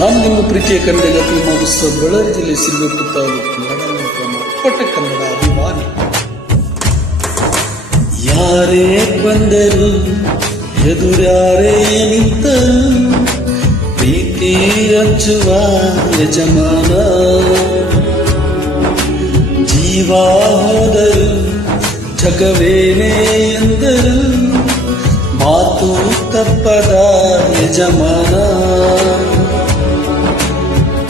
ನಾನು ನಿಮ್ಮ ಪ್ರೀತಿಯ ಕನ್ನಡಿಗ ತಿಮ್ಮಗುಸ್ಸ ಬಳ್ಳಾರಿ ಜಿಲ್ಲೆ ಸಿಲ್ವೆಪುರ ತಾಲೂಕು ಅಪ್ಪಟ ಕನ್ನಡ ಅಭಿಮಾನಿ. ಯಾರೇ ಬಂದರು ಎದುರ್ಯಾರೇ ನಿಂತರು ಪ್ರೀತಿ ಹಂಚುವ ಯಜಮಾನ. ಜೀವ ಹೋದರು ಜಗವೇನೇ ಎಂದರು ಮಾತು ತಪ್ಪದ ಯಜಮಾನ.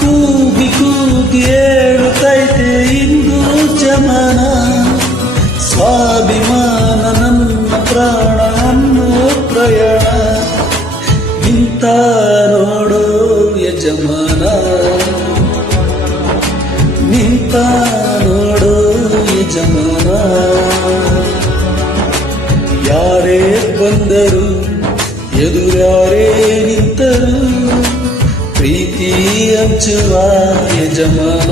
ಕೂಗಿ ಕೂಗಿ ಹೇಳುತ್ತೈತೆ ಇಂದು ಜಮಾನ, ಸ್ವಾಭಿಮಾನ ನನ್ನ ಪ್ರಾಣ ಅನ್ನೋ ಪ್ರಯಾಣ. ಇಂಥ ನೋಡೋ ಯಜಮಾನ, ನಿಂತ ನೋಡೋ ಯಜಮಾನ. ಯಾರೇ ಬಂದರು ಎದುರ್ಯಾರೇ ನಿಂತರು ಪ್ರೀತಿ ಹಂಚುವ ಯಜಮಾನ.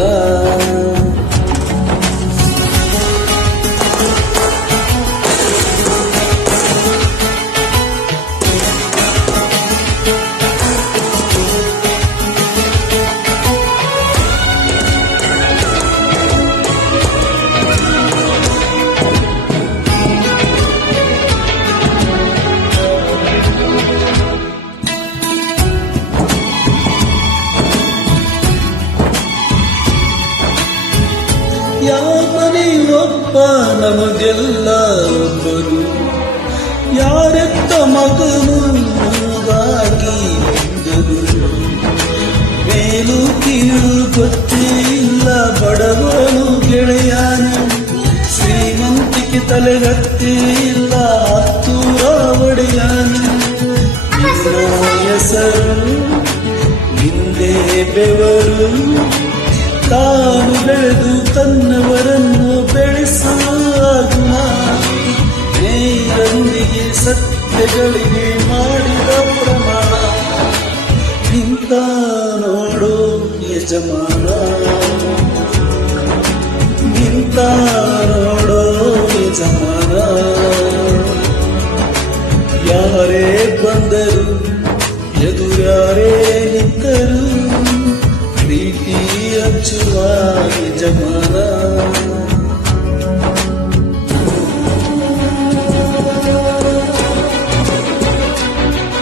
ಯಾವನೇ ಒಬ್ಬ ನಮಗೆಲ್ಲ ಒಬ್ಬರು, ಯಾರೆತ್ತ ಮಗನು ಮೂಗಾಗಿ ಬಂದರು. ಮೇಲು ಕೀಳು ಗೊತ್ತೇ ಇಲ್ಲ ಬಡವನು ಗೆಳೆಯನು, ಶ್ರೀಮಂತಿಕೆ ತಲೆಗತ್ತೇ ಇಲ್ಲ ಹತ್ತೂರ ಒಡೆಯನು. ನಿನ್ನ ಹೆಸರು ಹಿಂದೆ ಬೆವರು, ತಾನು ಬೆಳೆದು ತನ್ನವರನ್ನು ಬೆಳೆಸುವ ಗುಣ. ನೇರೊಂದಿಗೆ ಸತ್ಯಗಳಿಗೆ ಮಾಡಿದ ಪ್ರಮಾಣ. ನಿಂತ ನೋಡೋ ಯಜಮಾನ, ನಿಂತ ನೋಡೋ ಯಜಮಾನ. ಯಾರೇ ಬಂದರು ಎದುರ್ಯಾರೇ ನಿಂತರು ಪ್ರೀತಿ ಹಂಚುವ ಯಜಮಾನ.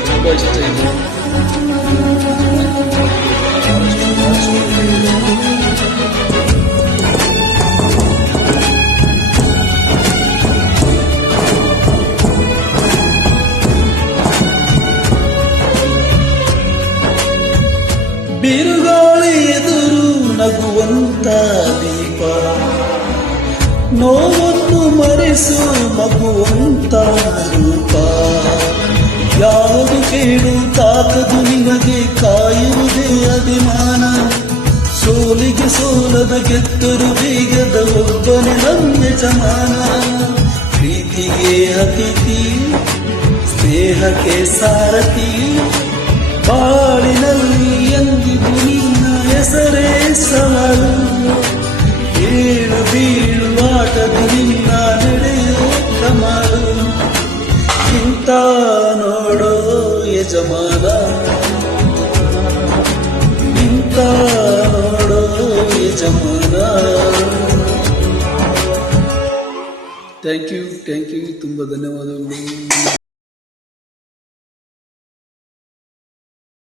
ತುಂಬ ಇಷ್ಟ ಇದೆ. ಬಿರುಗಾಳಿ ಎದುರು ನಗುವಂತ ದೀಪ, ನೋವನ್ನು ಮರೆಸು ಮಗುವಂತ ರೂಪ. ಯಾವುದು ಕೇಳು ತಾಕದು ನಿನಗೆ ಕಾಯುವುದೇ ಅಭಿಮಾನ. ಸೋಲಿಗೆ ಸೋಲದ ಗೆದ್ದರು ಬೇಗದ ಒಬ್ಬನೇ ನಮ್ಮ ಯಜಮಾನ. ಪ್ರೀತಿಗೆ ಅತಿಥಿ ಸ್ನೇಹಕ್ಕೆ ಸಾರಥಿ, ಬಾಳಿನಲ್ಲಿ ಎಂದಿಗೂ ನಿನ್ನ ಹೆಸರೇ ಸವಾಲು. ಏಳು ಬೀಳು ಆಟದ ನಿನ್ನ ನಡೆಯೋ ಕಮಾಲು. ಇಂಥ ನೋಡೋ ಯಜಮಾನ, ಇಂಥ ನೋಡೋ ಯಜಮಾನ. ಥ್ಯಾಂಕ್ ಯು ತುಂಬ ಧನ್ಯವಾದಗಳು.